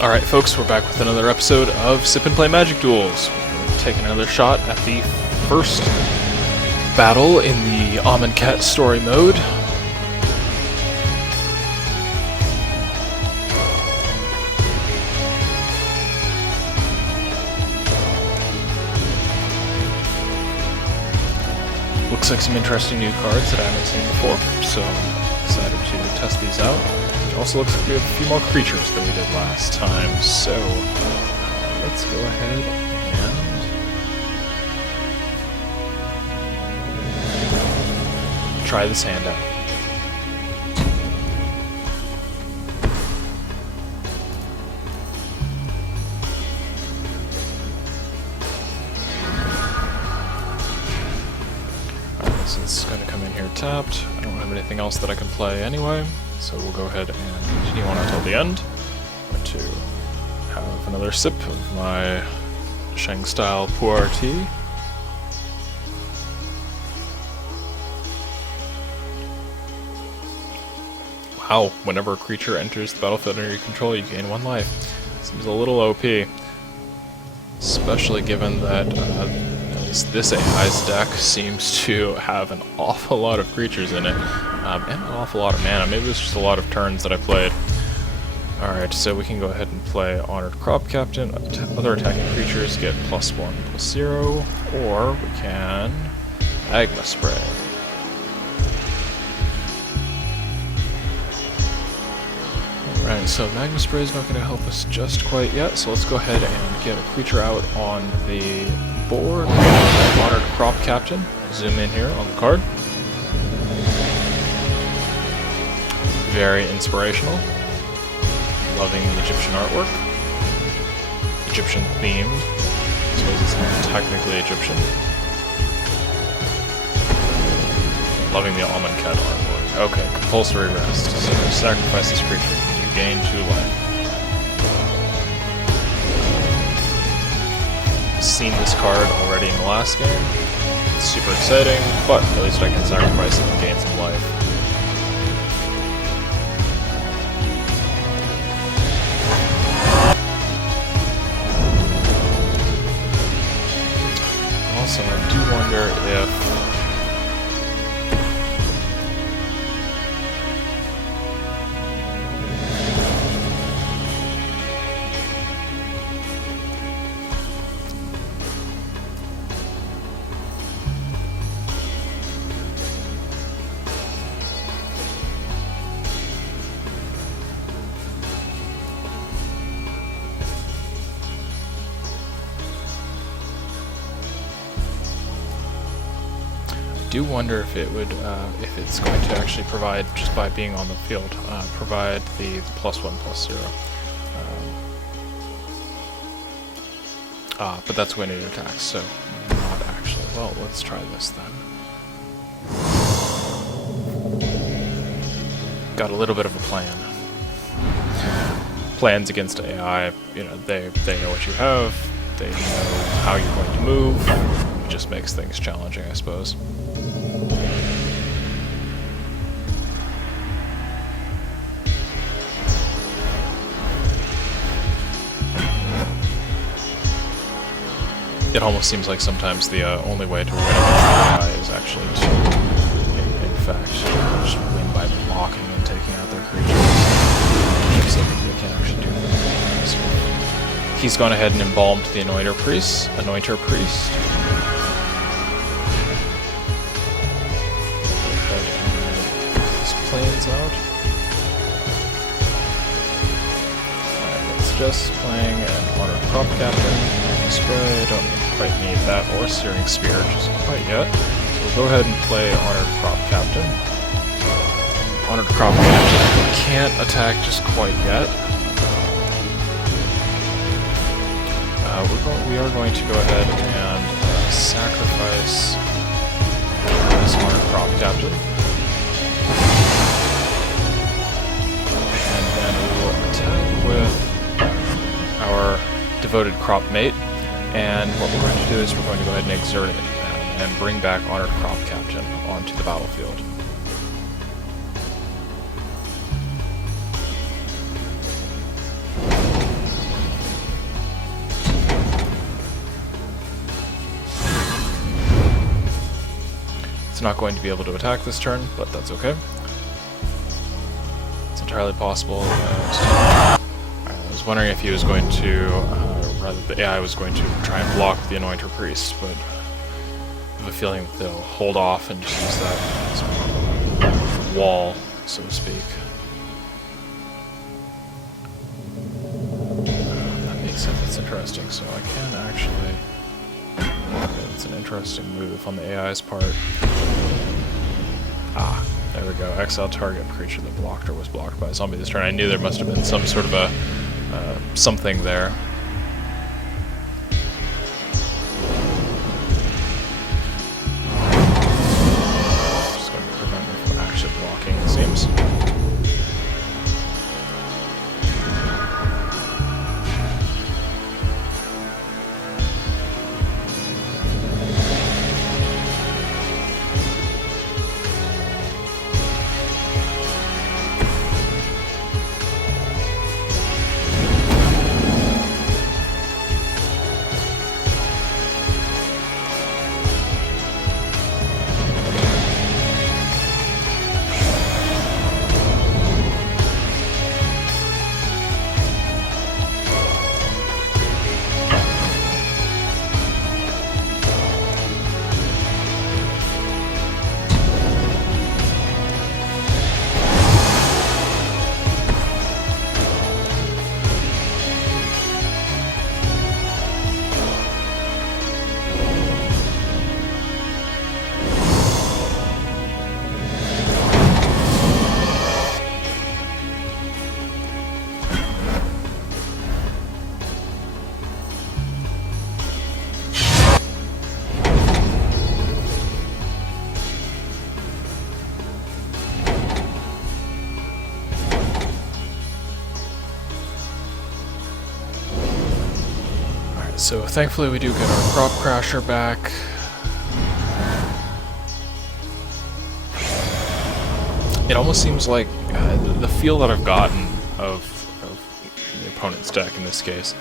Alright folks, we're back with another episode of Sip and Play Magic Duels. We're taking another shot at the first battle in the Amonkhet story mode. Looks like some interesting new cards that I haven't seen before, so I'm excited to test these out. Also looks like we have a few more creatures than we did last time, so let's go ahead and try this hand out. Alright, so it's going to come in here tapped. I don't have anything else that I can play anyway. So we'll go ahead and continue on until the end. I'm going to have another sip of my Sheng style pu'er tea. Wow, whenever a creature enters the battlefield under your control, you gain 1 life. Seems a little OP. Especially given that at least this AI's deck seems to have an awful lot of creatures in it. And an awful lot of mana. Maybe it was just a lot of turns that I played. Alright, so we can go ahead and play Honored Crop Captain. Other attacking creatures get +1/+0, or we can Magma Spray. Alright, so Magma Spray is not going to help us just quite yet, so let's go ahead and get a creature out on the board. Honored Crop Captain. Zoom in here on the card. Very inspirational. Loving the Egyptian artwork. Egyptian themed. I suppose it's not technically Egyptian. Loving the Amonkhet artwork. Okay, compulsory rest. So sacrifice this creature. You gain 2 life. Seen this card already in the last game. It's super exciting, but at least I can sacrifice it and gain some life. So I do wonder if it would, if it's going to actually provide, just by being on the field, provide the +1/+0. But that's when it attacks, so not actually. Well, let's try this then. Got a little bit of a plan. Plans against AI, you know, they know what you have, they know how you're going to move. It just makes things challenging, I suppose. It almost seems like sometimes the only way to win against AI is actually to, in fact, just win by blocking and taking out their creatures. Just so they can't actually do that. So he's gone ahead and embalmed the Anointer Priest. Planes out. Alright, it's just playing an Honored Crop Captain. Spray, don't quite need that, or Searing Spear just quite yet. So we'll go ahead and play Honored Crop Captain. Honored Crop Captain can't attack just quite yet. We are going to go ahead and sacrifice this Honored Crop Captain. And then we will attack with our Devoted Crop Mate. And what we're going to do is we're going to go ahead and exert it and bring back Honored Crop Captain onto the battlefield. It's not going to be able to attack this turn, but that's okay. It's entirely possible that... I was wondering if he was going to, rather the AI was going to try and block the Anointer Priest, but I have a feeling that they'll hold off and just use that as a wall, so to speak. That makes sense, that's interesting, so I can actually... It's an interesting move on the AI's part. Ah, there we go. Exile target creature that blocked or was blocked by a zombie this turn. I knew there must have been some sort of a something there. Just going to prevent me from actually blocking, it seems. So thankfully we do get our Crop Crasher back. It almost seems like the feel that I've gotten of the opponent's deck in this case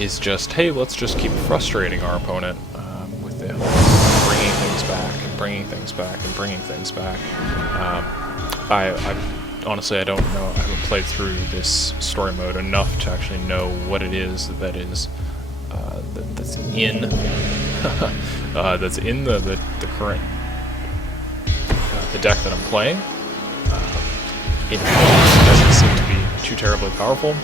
is just, hey, let's just keep frustrating our opponent with the bringing things back and bringing things back and bringing things back. I honestly, I don't know. I haven't played through this story mode enough to actually know what it is that is that's in that's in the current the deck that I'm playing. It doesn't seem to be too terribly powerful.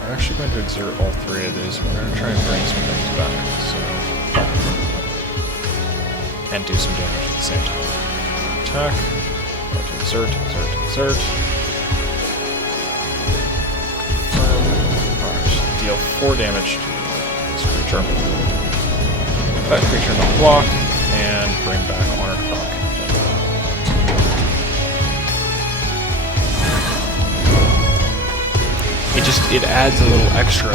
We're actually going to exert all three of these. We're going to try and bring some things back, so and do some damage at the same time. Attack. Going to exert. Alright, deal 4 damage to this creature. That creature not block, and bring back Honored Croc. It adds a little extra.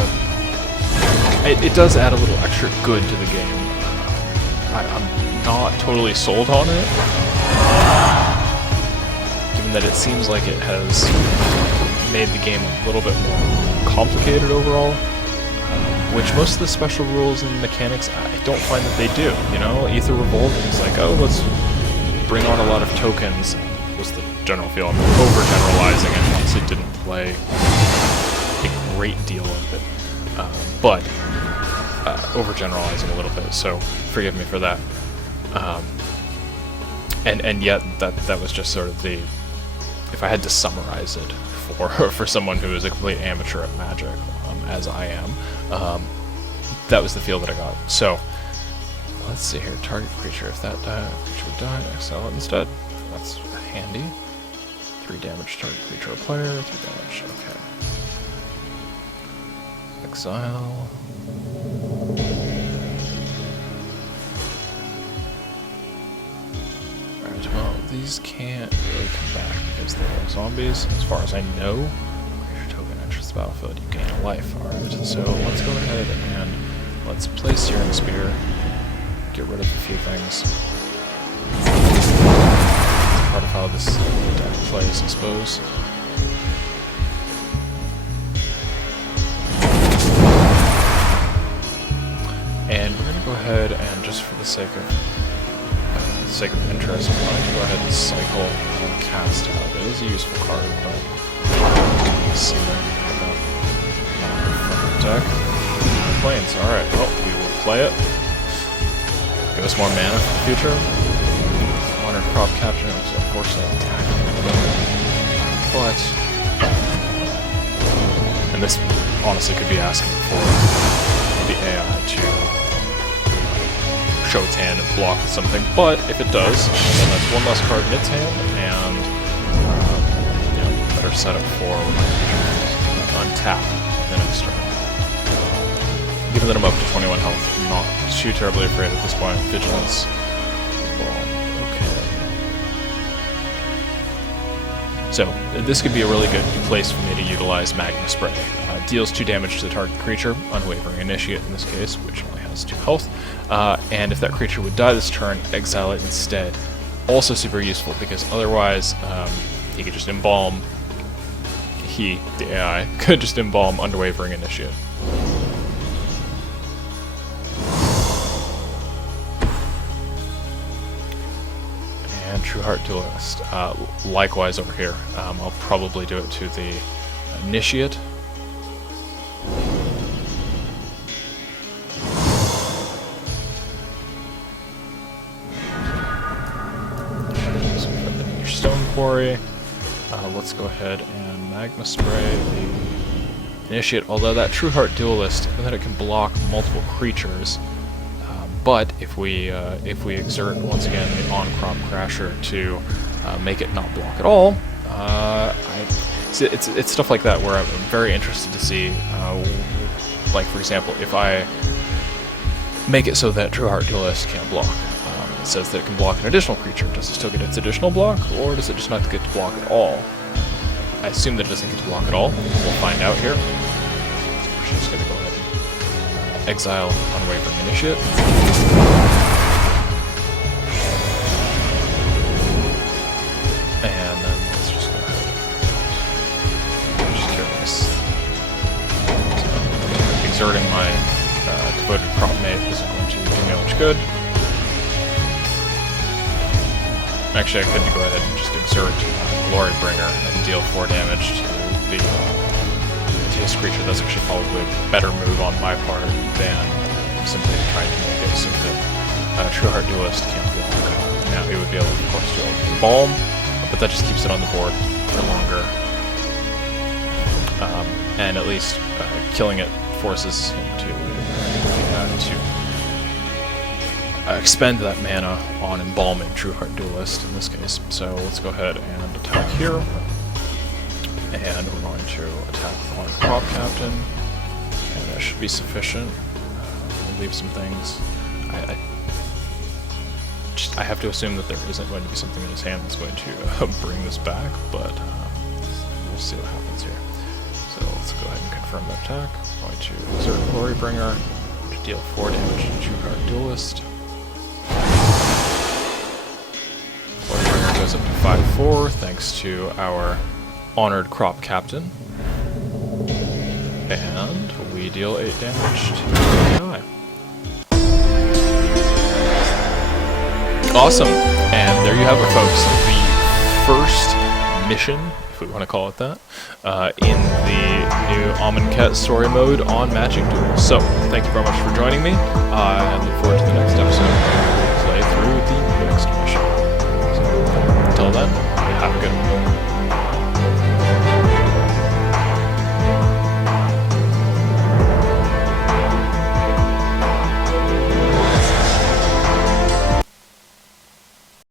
It does add a little extra good to the game. I'm not totally sold on it, given that it seems like it has made the game a little bit more complicated overall, which most of the special rules and mechanics, I don't find that they do. You know, Ether Revolt is like, oh, let's bring on a lot of tokens, was the general feel. I'm overgeneralizing it, honestly didn't play a great deal of it, but overgeneralizing a little bit, so forgive me for that. And yet that was just sort of the, if I had to summarize it for someone who is a complete amateur at Magic, as I am, that was the feel that I got. So let's see here, target creature. If that creature would die, exile it instead. That's handy. 3 damage target creature or player. 3 damage. Okay. Exile. Alright, well, these can't really come back because they're zombies. As far as I know, creature token enters the battlefield, you gain a life. Alright, so let's go ahead and let's play Searing Spear. Get rid of a few things. Part of how this deck plays, I suppose. ahead and just for the sake of interest, I'm going to go ahead and cycle Cast Out. It is a useful card, but let's see what I can pick up from the deck. Plains. Alright, well, we will play it. Give us more mana for the future. Honored Crop Captain, so unfortunately attack. But, and this honestly could be asking for the AI to show its hand and block with something, but if it does, then that's one less card in its hand, and better setup for untap the next turn. Given that I'm up to 21 health, I'm not too terribly afraid at this point. Vigilance. Okay. So, this could be a really good place for me to utilize Magma Spray. Deals 2 damage to the target creature, Unwavering Initiate in this case, which only has 2 health. And if that creature would die this turn, exile it instead. Also super useful, because otherwise he could just embalm, the AI, could just embalm Unwavering Initiate. And True Heart Duelist. Likewise over here. I'll probably do it to the Initiate. Stone Quarry. Let's go ahead and Magma Spray the Initiate, although that True Heart Duelist, given that it can block multiple creatures, but if we exert, once again, the On-Crop Crasher to make it not block at all, it's stuff like that where I'm very interested to see, like for example, if I make it so that True Heart Duelist can't block. It says that it can block an additional creature. Does it still get its additional block, or does it just not get to block at all? I assume that it doesn't get to block at all. We'll find out here. We're just going to go ahead and exile Unwavering Initiate. And then let's just go ahead. I'm just curious. So, exerting my Devoted Crop Mate isn't going to do me much good. Actually, I could go ahead and just exert Glorybringer and deal 4 damage to the TS creature. That's actually probably a better move on my part than simply trying to make it so that True Heart Duelist can't block. Now he would be able, of course, to embalm, but that just keeps it on the board for longer. And at least killing it forces him to expend that mana on embalming True Heart Duelist in this case. So let's go ahead and attack here. And we're going to attack on Crop Captain. And that should be sufficient. We'll leave some things. I have to assume that there isn't going to be something in his hand that's going to bring this back, but we'll see what happens here. So let's go ahead and confirm that attack. I'm going to exert Glorybringer to deal 4 damage to True Heart Duelist. Glorybringer goes up to 5/4 thanks to our Honored Crop Captain. And we deal 8 damage to the AI. Awesome. And there you have it, folks. The first mission, if we want to call it that, in the new Amonkhet story mode on Magic Duels. So, thank you very much for joining me. I look forward to the next